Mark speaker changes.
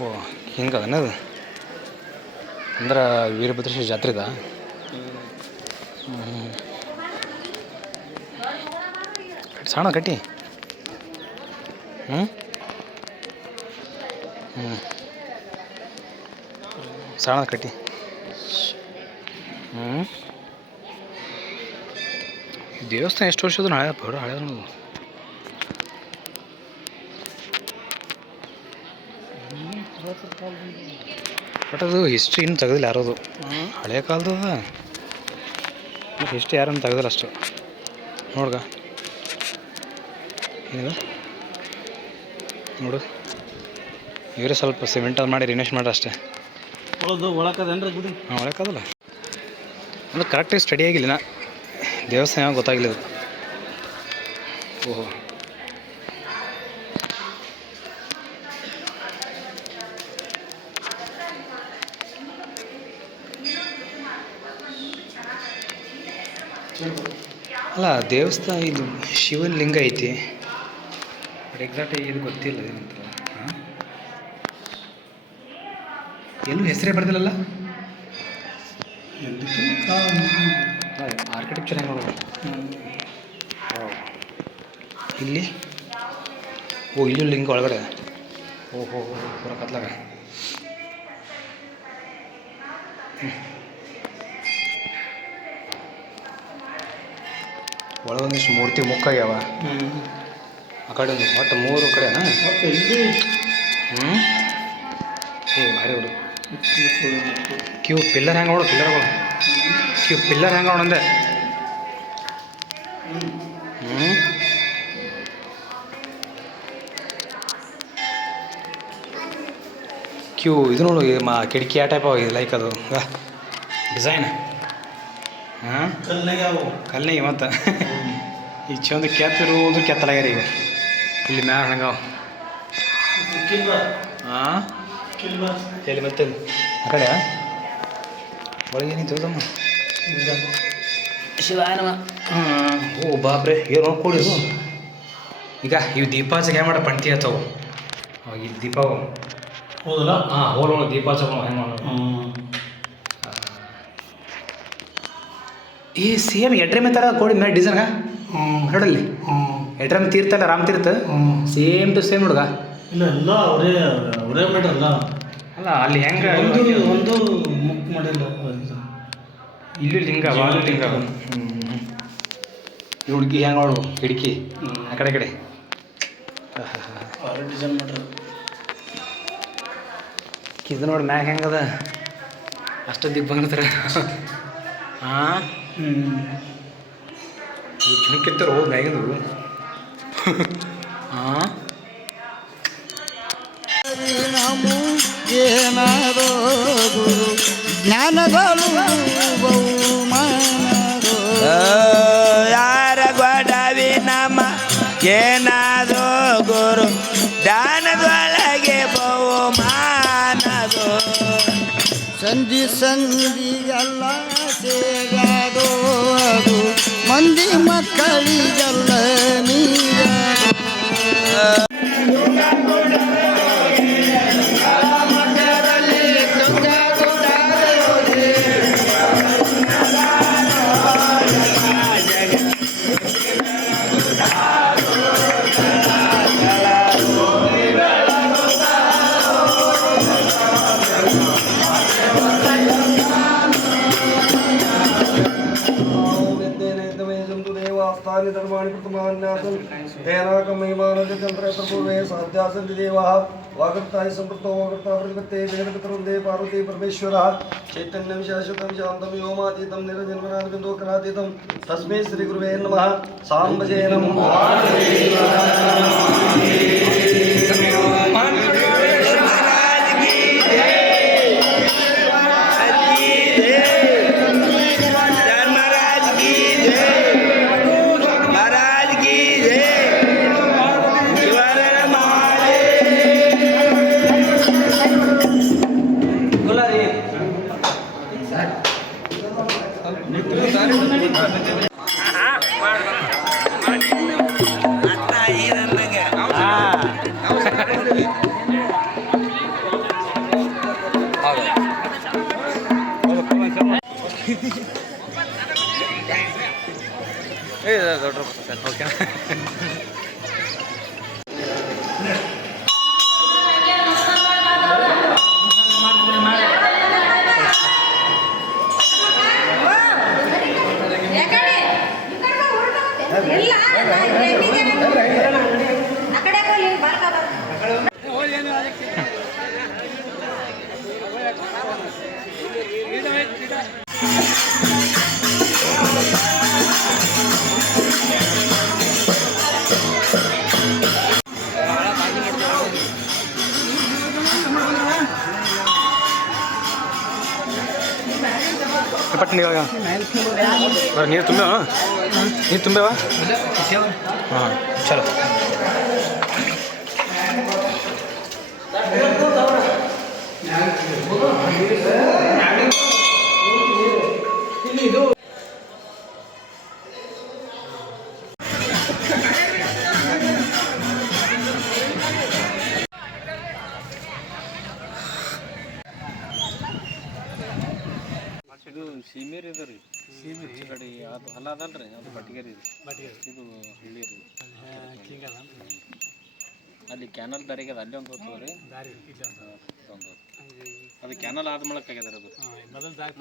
Speaker 1: ಓ ಹಿಂಗೆ ಅದನ್ನದು ಅಂದ್ರೆ ವೀರಭದ್ರೇಶ್ವರ ಜಾತ್ರೆದ? ಸಣ್ಣ ಕಟ್ಟಿ. ಹ್ಞೂ ಹ್ಞೂ ಸಣ್ಣ ಕಟ್ಟಿ. ಹ್ಞೂ ದೇವಸ್ಥಾನ ಎಷ್ಟು ವರ್ಷದ ಹಳೆ ಹಳೆ ಬಟ್ ಅದು ಹಿಸ್ಟ್ರಿ ಇನ್ನು ತೆಗೆದಿಲ್ಲ ಯಾರೋದು. ಹಳೆ ಕಾಲದ ಹಿಸ್ಟ್ರಿ ಯಾರನ್ನು ತೆಗೆದಿಲ್ಲ ಅಷ್ಟು. ನೋಡ್ಗ. ಏನಿದೆ ನೋಡು. ಇವರೇ ಸ್ವಲ್ಪ ಸಿಮೆಂಟಲ್ಲಿ ಮಾಡಿ ರಿನೇಶ್ ಮಾಡ್ರಿ ಅಷ್ಟೇ.
Speaker 2: ಒಳಕದೇನ್ರಿ ಗುಡಿ?
Speaker 1: ಹಾಂ ಒಳಕಾದಲ್ಲ. ಅಂದ್ರೆ ಕರೆಕ್ಟಾಗಿ ಸ್ಟಡಿ ಆಗಿಲ್ಲ ನಾ ದೇವಸ್ಥಾನ ಯಾವಾಗ ಗೊತ್ತಾಗಿಲ್ಲ ಓಹೋ. ಅಲ್ಲ ದೇವಸ್ಥಾನ ಇದು ಶಿವನ ಲಿಂಗ ಐತಿ. ಬಟ್ ಎಕ್ಸಾಕ್ಟಾಗಿ ಏನು ಗೊತ್ತಿಲ್ಲ ಏನಂತಲ್ಲ ಎಲ್ಲೂ ಹೆಸರೇ ಬರ್ದಿಲ್ಲಲ್ಲ? ಆರ್ಕಿಟೆಕ್ಚರ್ ಹೆಂಗೆ ನೋಡೋದು ಇಲ್ಲಿ? ಓ ಇಲ್ಲೂ ಲಿಂಗ ಒಳಗಡೆ. ಓಹೋ ಪೂರ ಕತ್ಲಾಗ. ಒಳಗೊಂದಿಷ್ಟು ಮೂರ್ತಿ ಮುಕ್ಕಾಗ್ಯಾವ. ಆ ಕಡೆ ಒಂದು ಒಟ್ಟು ಮೂರು ಕಡೆನಾ? ಹ್ಞೂ ಏ ಭಾರಿ ಹುಡು ಕ್ಯೂ ಪಿಲ್ಲರ್ ಹೆಂಗೆ ನೋಡು ಪಿಲ್ಲರ್ಗಳು ಕ್ಯೂ ಪಿಲ್ಲರ್ ಹೆಂಗೆ ನೋಡಂದೆ ಹ್ಞೂ ಕ್ಯೂ ಇದು ನೋಡು ಮಾ ಕಿಟಕಿ ಆ ಟೈಪ್ ಆಗಿದೆ ಲೈಕ್ ಅದು. ಡಿಸೈನ್ ಹಾಂ?
Speaker 2: ಕಲ್ನಾಗ
Speaker 1: ಮತ್ತು. ಈ ಚಂದ ಕೆತ್ತಿರುವುದು ಕೆತ್ತಲಾಗ್ಯಾರ ಈಗ. ಇಲ್ಲಿ ಮ್ಯಾಲ ಹಂಗಾವ ಹಾಂ ಎಲ್ಲಿ ಮತ್ತೆ? ಆ ಕಡೆ ಒಳಗೆ ಏನಿತ್ತು ಹೋದಮ್ಮ ಶಿವಾಯನವ ಹಾಂ. ಓ ಬಾಬ್ರೆ ಏನು ನೋಡ್ಕೊಡಿ ಇದು? ಈಗ ಇವು ದೀಪಾಚಕ ಹೆಂಗೆ ಮಾಡ ಪಂಟಿ ಆತವು? ಅವಾಗ ಈ ದೀಪ
Speaker 2: ಹೌದಲ್ಲ?
Speaker 1: ಹಾಂ ಹೋಲ್ ಒಳಗೆ ದೀಪಾಚಕ ಹೆಂಗೆ ಮಾಡೋದು
Speaker 2: ಹ್ಞೂ
Speaker 1: ಈ ಸೇಮ್ ಎಡ್ರೆಮೆ ಥರ ಕೊಡಿ ಮೇಲೆ ಡಿಸೈನ್ಗ
Speaker 2: ಹ್ಞೂ ಹ್ಞೂ
Speaker 1: ಎಡ್ರೆಮೆ ತೀರ್ಥಲ್ಲ ರಾಮ್ ತೀರ್ಥ?
Speaker 2: ಹ್ಞೂ
Speaker 1: ಸೇಮ್ ಟು ಸೇಮ್ ಹುಡುಗ.
Speaker 2: ಇಲ್ಲ ಎಲ್ಲ ಅವರೇ ಅವರೇ ಮಾಡ್ರಲ್ಲ
Speaker 1: ಅಲ್ಲ ಅಲ್ಲಿ ಹೆಂಗೆ
Speaker 2: ಒಂದು ಒಂದು ಮುಕ್ ಮಾಡಿಲ್ಲ
Speaker 1: ಇಲ್ಲಿ. ಲಿಂಗ ವಾಲು ಲಿಂಗ. ಈ ಹುಡುಗಿ ಹೆಂಗೆ ಮಾಡು ಕಿಟಕಿ? ಆ ಕಡೆ ಈ ಕಡೆ.
Speaker 2: ಅವರೇ ಡಿಸೈನ್ ಮಾಡ್ರಿ
Speaker 1: ಇದು ನೋಡಿ ಮ್ಯಾಗ ಹೆಂಗದ ಅಷ್ಟು ದಿಬ್ಬ ಬಂದಿರ್ತಾರೆ ಹಾಂ
Speaker 2: ಹ್ಞೂ
Speaker 1: ಕಿತ್ತರು ಹೋದ್ ಮ್ಯಾಗಿಂದು. ಹಾಂ
Speaker 3: ಏನಾದೋ ಗುರು ಜ್ಞಾನಗಳು ಬಹುಮಾನದೋ
Speaker 4: ಯಾರ ಗೊಡವಿ ನಮ್ಮ ಏನಾದೋ ಗುರು? ದಾನದೊಳಗೆ ಬಹುಮಾನದು?
Speaker 3: ಸಂಧಿ ಸಂಧಿ ಸೇಗಾದೋ ಅದು? ಮಂದಿ ಮಕ್ಕಳಿಗೆಲ್ಲ Yoga.
Speaker 5: देवास्तानि धर्माणि प्रथमान्यासन् जगत्पितरुन्दे पार्वती परमेश्वरः चैतन्यं शाश्वतं शान्तं व्योमातीतं निरजन्मनादिबिन्दोकरातीतं तस्मै श्रीगुरुवे नमः साम्बजे नमः
Speaker 6: ஏய் சொல்கிறேன் சார்
Speaker 1: ஓகே ಇವಾಗ ನೀರು ತುಂಬ್ಯಾವ ನೀರು ತುಂಬ್ಯಾವ ಹಾಂ ಚಲೋ.
Speaker 7: ಇದು ಅದು ಹೊಲ ಅದಲ್ರಿ ಅದು ಬಟ್ಟಿಗೆರಿ ಇದು. ಇದು ಹಳ್ಳಿ ರೀ. ಅಲ್ಲಿ ಕ್ಯಾನಲ್ ದಾರಿಗೆ ಅದು ಅಲ್ಲಿ ಒಂದು ಹೋಗ್ತದೆ ರೀ ಒಂದು ಅದು ಕ್ಯಾನಲ್ ಆದ ಮೂಲಕ ಆಗ್ಯದ ರೀ ಅದು. ಮೊದಲು ದಾರಿ